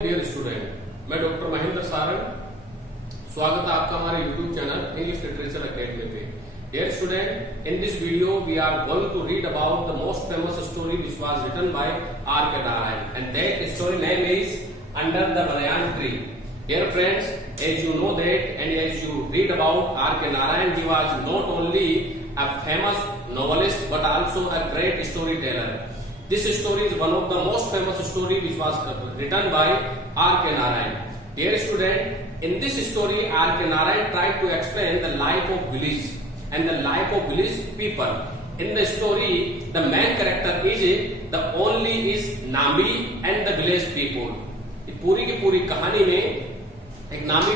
Dear student, मैं doctor Mahendra Sarang स्वागत है आपका हमारे YouTube channel English literature academy पे। Dear student, in this video we are going to read about the most famous story which was written by R K. Narayan and that story name is under the banyan tree. Dear friends, as you know that and as you read about R.K. Narayan, he was not only a famous novelist but also a great storyteller. This story is one of the most famous story which was written by R.K. Narayan. Dear student, in this story R.K. Narayan tried to explain the life of village and the life of village people. In the story, the main character is the only is Nami and the village people. पूरी की पूरी कहानी में एक नामी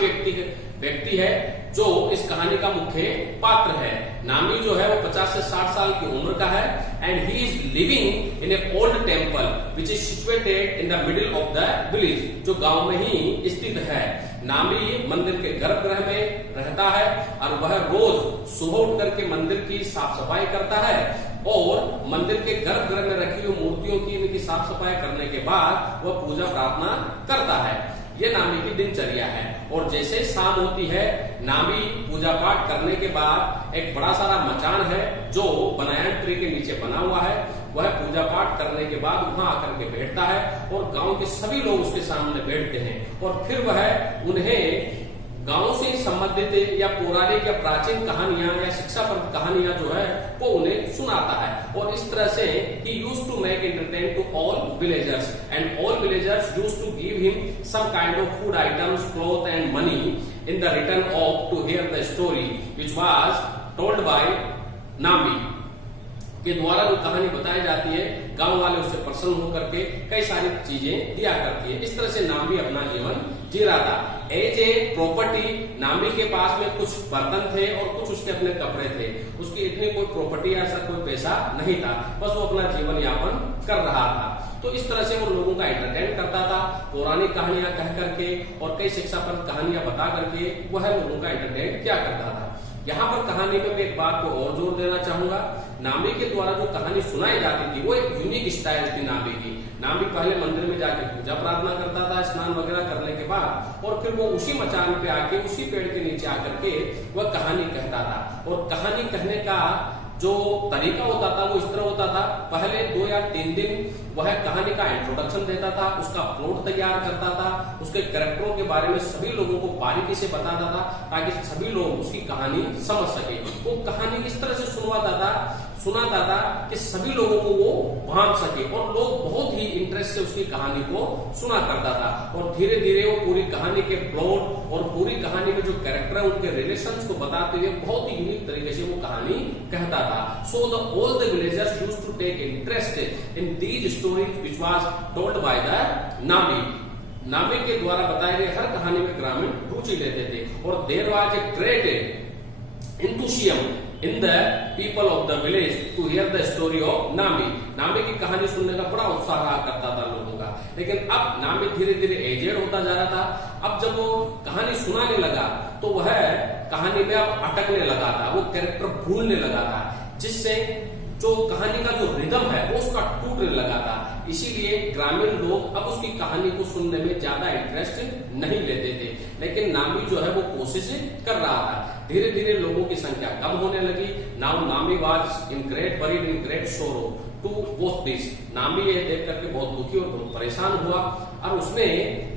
व्यक्ति है जो इस कहानी का मुख्य पात्र है। नामी जो है वो 50 से 60 साल की उम्र का है and he is living in A old temple which is situated in the middle of the village, जो गांव में ही स्थित है। नामी मंदिर के गर्भगृह में रहता है और वह रोज सुबह उठ करके मंदिर की साफ सफाई करता है और मंदिर के गर्भगृह में रखी हुई मूर्तियों की इनकी साफ सफाई करने के बाद वह पूजा प्रार्थना करता है। ये नामी की दिनचर्या है और जैसे शाम होती है, नामी पूजा पाठ करने के बाद एक बड़ा सारा मचान है जो बनायन ट्री के नीचे बना हुआ है, वह पूजा पाठ करने के बाद वहां आकर के बैठता है और गांव के सभी लोग उसके सामने बैठते हैं और फिर वह उन्हें गांव से संबंधित या पौराणिक या प्राचीन कहानियां या शिक्षाप्रद कहानियां जो है वो उन्हें सुनाता है और इस तरह से ही used to make entertain to all villagers and all villagers used to give him some kind of food items, cloth and money in the return of to hear the story which was told by नामी के द्वारा जो कहानी बताई जाती है, गांव वाले उससे प्रसन्न होकर के कई सारी चीजें दिया करती है। इस तरह से नामी अपना जीवन जी रहा था। एज ए प्रॉपर्टी, नामी के पास में कुछ बर्तन थे और कुछ उसके अपने कपड़े थे। उसकी इतनी कोई प्रॉपर्टी या ऐसा कोई पैसा नहीं था, बस वो अपना जीवन यापन कर रहा था। तो इस तरह से वो लोगों का एंटरटेन करता था, पौराणिक कहानियां कह करके और कई शिक्षाप्रद कहानियां बता करके वह लोगों का एंटरटेन क्या करता था। यहाँ पर कहानी में मैं एक बात को और जोर देना चाहूंगा। नामी के द्वारा जो कहानी सुनाई जाती थी वो एक यूनिक स्टाइल थी नामी की। नामी पहले मंदिर में जाके पूजा प्रार्थना करता था स्नान वगैरह करने के बाद और फिर वो उसी मचान पे आके उसी पेड़ के नीचे आकर के वह कहानी कहता था और कहानी कहने का जो तरीका होता था वो इस तरह होता था। पहले 2 या 3 दिन वह कहानी का इंट्रोडक्शन देता था, उसका प्लॉट तैयार करता था, उसके कैरेक्टरों के बारे में सभी लोगों को बारीकी से बताता था ताकि सभी लोग उसकी कहानी समझ सके। वो कहानी इस तरह से सुनाता था कि सभी लोगों को वो बांध सके और लोग बहुत ही इंटरेस्ट से उसकी कहानी को सुना करता था और धीरे धीरे वो पूरी कहानी के प्लॉट और पूरी कहानी में जो कैरेक्टर है उनके रिलेशंस को बताते हुए बहुत ही यूनिक तरीके से वो कहानी कहता था। So all the villagers used to take interest in these stories which was told by the Nami. नामी के द्वारा बताए गए हर कहानी में ग्रामीण रुचि लेते थे और there was a great enthusiasm in the people of the village to hear the story of नामी। नामी की कहानी सुनने का बड़ा उत्साह रहा करता था लोगों का। लेकिन अब नामी धीरे धीरे एजेड होता जा रहा था। अब जब वो कहानी सुनाने लगा तो वह कहानी में अब अटकने लगा था, वो कैरेक्टर भूलने लगा था, जिससे जो कहानी का जो रिदम है वो उसका टूटने लगा था। इसीलिए ग्रामीण लोग अब उसकी कहानी को सुनने में ज्यादा इंटरेस्ट नहीं लेते थे। लेकिन नामी जो है वो कोशिश कर रहा था। धीरे धीरे लोगों की संख्या कम होने लगी। नाउ नामी was in great worried in great सोरो टू वॉच दिस। नामी ये देख करके बहुत दुखी और बहुत परेशान हुआ और उसने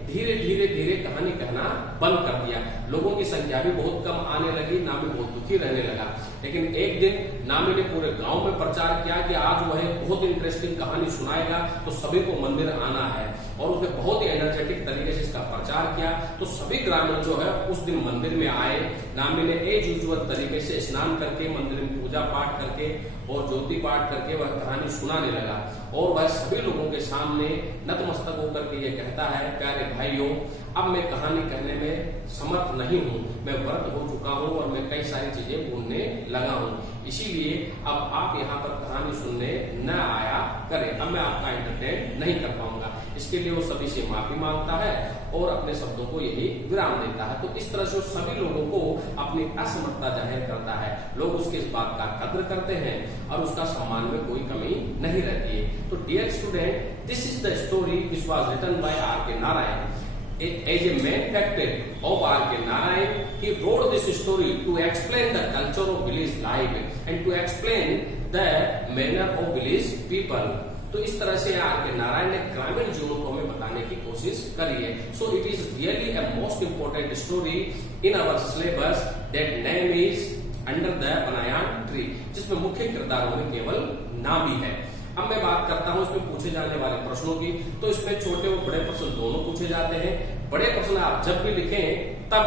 धीरे धीरे कहानी कहना बंद कर दिया। लोगों की संख्या भी बहुत कम आने लगी, नामी बहुत दुखी रहने लगा। लेकिन एक दिन नामी ने पूरे गांव में प्रचार किया कि आज वह बहुत इंटरेस्टिंग कहानी सुनाएगा तो सभी को मंदिर आना है और उसने बहुत ही एनर्जेटिक तरीके से इसका प्रचार किया। तो सभी ग्रामीण जो है उस दिन मंदिर में आए। नामी ने एज यूजुअल तरीके से स्नान करके मंदिर में पूजा पाठ करके और ज्योति पाठ करके वह कहानी सुनाने लगा और वह सभी लोगों के सामने नतमस्तक होकर के ये कहता है, प्यारे भाइयों, अब मैं कहानी कहने में समर्थ नहीं हूँ, मैं वृद्ध हो चुका हूँ और मैं कई सारी चीजें भूलने लगा हूँ, इसीलिए अब आप यहाँ पर कहानी सुनने न आया करें, अब मैं आपका एंटरटेन नहीं कर पाऊंगा। इसके लिए वो सभी से माफी मांगता है और अपने शब्दों को यही विराम देता है। तो इस तरह से वो सभी लोगों को अपनी असमर्थता जाहिर करता है। लोग उसके इस बात का कद्र करते हैं और उसका सम्मान में कोई कमी नहीं रहती है। तो dear student, this is the story which was written by R K. Narayan. as a main factor of R.K. Narayan, he wrote this story to explain the culture of village life and to explain the manner of village people. तो इस तरह से R K. Narayan ने ग्रामीण जीवन को हमें बताने की कोशिश करी है. So it is really a most important story in our syllabus that name is under the banyan tree, जिसमें मुख्य किरदारों में केवल नामी है. अब मैं बात करता हूं इसमें पूछे जाने वाले प्रश्नों की. तो इसमें छोटे और बड़े प्रश्न दोनों पूछे जाते हैं. बड़े प्रश्न आप जब भी लिखें तब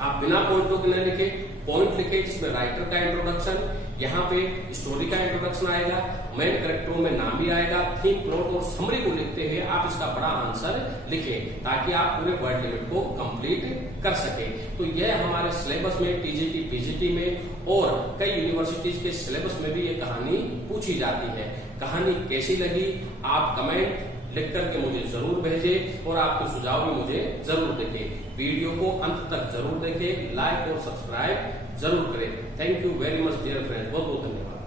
आप बिना पॉइंटों के न लिखे, पॉइंट लिखे जिसमें राइटर का इंट्रोडक्शन, यहाँ पे स्टोरी का इंट्रोडक्शन आएगा, मेन कैरेक्टरों में नाम भी आएगा, थीम, प्लॉट और समरी को लिखते हुए आप इसका बड़ा आंसर लिखें ताकि आप पूरे वर्ड लिमिट को कंप्लीट कर सके. तो यह हमारे सिलेबस में टीजीटी, पीजीटी में और कई यूनिवर्सिटीज के सिलेबस में भी ये कहानी पूछी जाती है. कहानी कैसी लगी आप कमेंट लिख करके मुझे जरूर भेजें और आपके सुझाव भी मुझे जरूर देखें. वीडियो को अंत तक जरूर देखें, लाइक और सब्सक्राइब जरूर करें. Thank you very much dear friends, बहुत बहुत धन्यवाद.